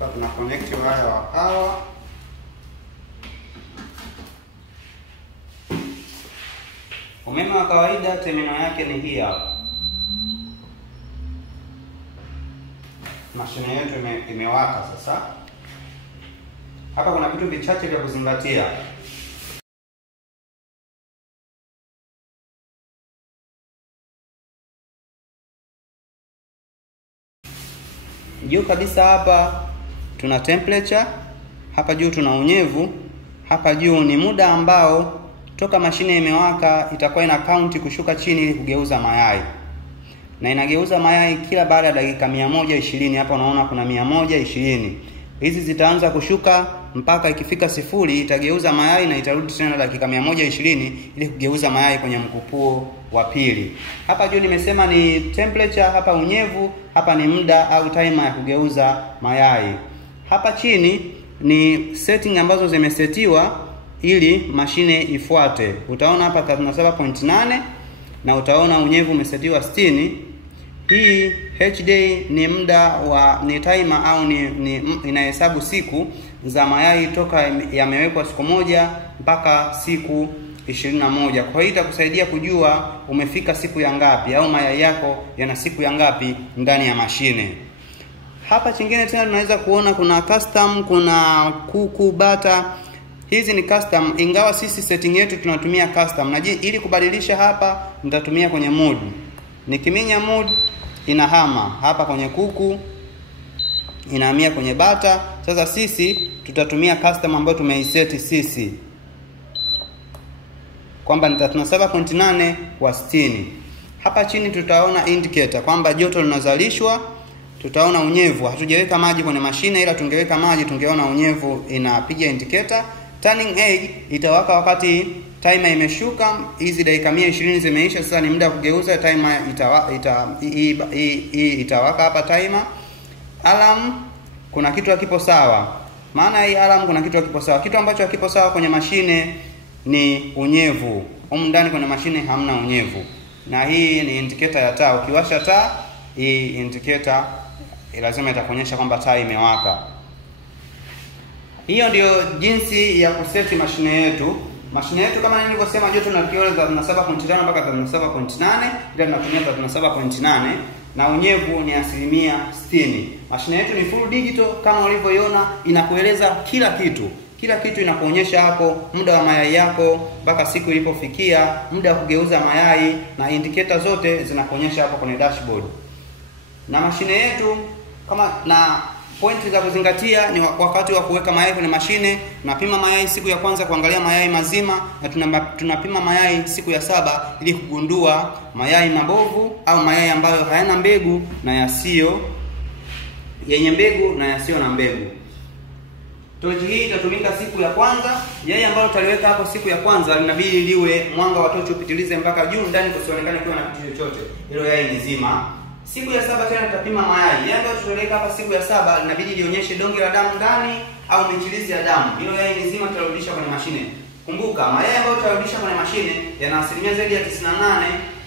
Hapa tuna connect waya wa power. Umeme wa kawaida terminal yake ni hii hapa. Mashine yetu imewaka sasa. Hapa kuna vitu vichache vya kuzingatia. Juu kabisa hapa tuna temperature, hapa juu tuna unyevu, hapa juu ni muda ambao toka mashine imewaka itakuwa ina count kushuka chini ili kugeuza mayai. Na inageuza mayai kila baada ya dakika 120. Hapa unaona kuna 120. Hizi zitaanza kushuka mpaka ikifika 0 itageuza mayai na itarudi tena dakika 120 ili kugeuza mayai kwenye mkupuo wa pili. Hapa juu nimesema ni temperature, hapa unyevu, hapa ni muda au timer ya kugeuza mayai. Hapa chini ni setting ambazo zimesetiwa ili mashine ifuate. Utaona hapa 37.8 na utaona unyevu umesetiwa 60. Hii HD ni muda wa ni timer au ni inahesabu siku za mayai toka yamewekwa siku moja mpaka siku 21. Kwa hiyo itakusaidia kujua umefika siku ya ngapi au mayai yako yana siku ya ngapi ndani ya mashine. Hapa chingine tena tunaweza kuona kuna custom, kuna kuku, bata. Hizi ni custom, ingawa sisi setting yetu tunatumia custom. Na ili kubadilisha hapa nitatumia kwenye mode. Nikiminya mode inahama hapa kwenye kuku, inahamia kwenye bata. Sasa sisi tutatumia custom ambayo tumeiseti sisi kwamba ni 37.8 kwa 60. Hapa chini tutaona indicator kwamba joto linazalishwa, tutaona unyevu. Hatujaweka maji kwenye mashine, ila tungeweka maji tungeona unyevu inapiga indicator. Turning egg itawaka wakati timer imeshuka. Hizi dakika 120 zimeisha, sasa ni muda wa kugeuza. Timer itawaka hapa timer. Alarm, kuna kitu hakipo sawa. Maana hii alarm kuna kitu hakipo sawa. Kitu ambacho hakipo sawa kwenye mashine ni unyevu. Humu ndani kwenye mashine hamna unyevu. Na hii ni indicator ya taa. Ukiwasha taa, hii indicator lazima itakuonyesha kwamba taa imewaka. Hiyo ndio jinsi ya kuseti mashine yetu. Mashine yetu kama nilivyosema, joto tunakiole 37.5 mpaka 37.8, ila tunatumia 37.8 na unyevu ni 60%. Mashine yetu ni full digital kama ulivyoiona, inakueleza kila kitu. Kila kitu inakuonyesha hapo, muda wa mayai yako mpaka siku ilipofikia, muda wa kugeuza mayai, na indicator zote zinakuonyesha hapo kwenye dashboard. Na mashine yetu kama na pointi za kuzingatia ni wakati wa kuweka mayai kwenye mashine. Tunapima mayai siku ya kwanza kuangalia mayai mazima, na tunapima mayai siku ya 7 ili kugundua mayai mabovu au mayai ambayo hayana mbegu na yasiyo yenye mbegu na yasiyo na mbegu. Tochi hii itatumika siku ya kwanza. Yai ambalo tutaliweka hapo siku ya kwanza linabidi liwe mwanga wa tochi upitilize mpaka juu, ndani kusionekane kiwa na kitu chochote. Hilo yai ni zima. Siku ya 7 tena tutapima mayai. Yai ambayo tutaliweka hapa siku ya 7 linabidi lionyeshe donge la damu ndani au michirizi ya damu. Hilo yai ni zima, tutarudisha kwenye mashine. Kumbuka, mayai ambayo tutarudisha kwenye mashine yana asilimia zaidi ya 98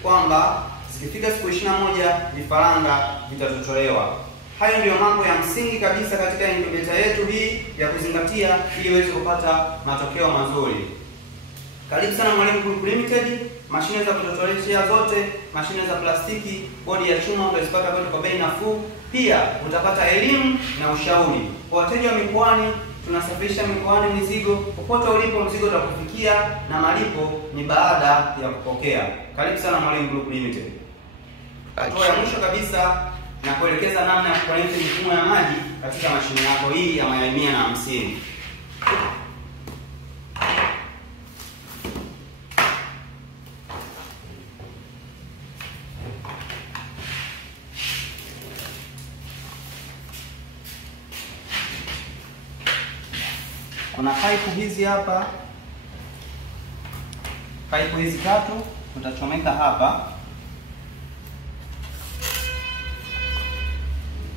kwamba zikifika siku 21 vifaranga vitatotolewa. Hayo ndio mambo ya msingi kabisa katika incubator yetu hii ya kuzingatia ili uweze kupata matokeo mazuri. Karibu sana Mwalimu Group Limited. Mashine za kutotoleshea zote, mashine za plastiki, bodi ya chuma utazipata kwetu kwa bei nafuu. Pia utapata elimu na ushauri. Kwa wateja wa mikoani, tunasafirisha mikoani mizigo. Popote ulipo mzigo utakufikia na malipo ni baada ya kupokea. Karibu sana Mwalimu Group Limited. Hatua ya mwisho kabisa na kuelekeza namna ya kuconnect mifumo ya maji katika mashine yako hii ya mayai 150. Kuna pipe hizi hapa. Pipe hizi 3 utachomeka hapa.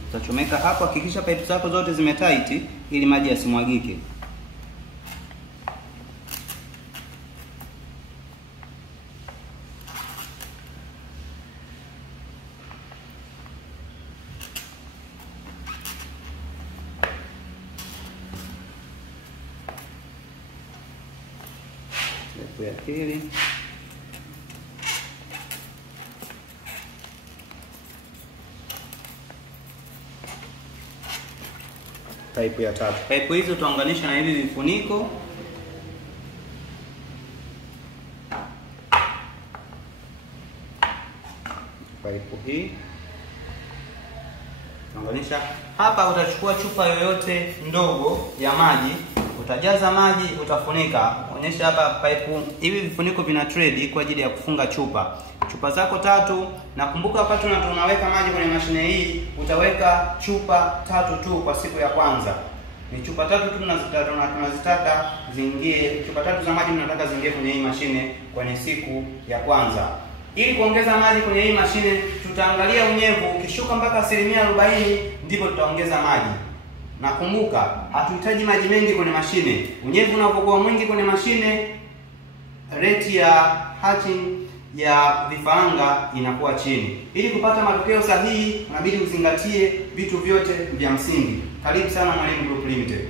Utachomeka hapa, hakikisha pipe zako zote zimetight ili maji yasimwagike. pipe ya pili, pipe ya tatu. Pipe hizi tutaunganisha na hivi vifuniko. Pipe hii tunaunganisha hapa. Utachukua chupa yoyote ndogo ya maji, utajaza maji, utafunika. Onyesha hapa pipe, hivi vifuniko vina thread kwa ajili ya kufunga chupa. Chupa zako 3, na kumbuka wakati unaweka maji kwenye mashine hii utaweka chupa 3 tu kwa siku ya kwanza. Ni chupa 3 tu tunazitaka ziingie, chupa 3 za maji tunataka ziingie kwenye hii mashine kwenye siku ya kwanza. Ili kuongeza maji kwenye hii mashine, tutaangalia unyevu ukishuka mpaka 40% ndipo tutaongeza maji. Na kumbuka, hatuhitaji maji mengi kwenye mashine. Unyevu unapokuwa mwingi kwenye mashine, rate ya hatching ya vifaranga inakuwa chini. Ili kupata matokeo sahihi, unabidi uzingatie vitu vyote vya msingi. Karibu sana Mwalimu Group Limited.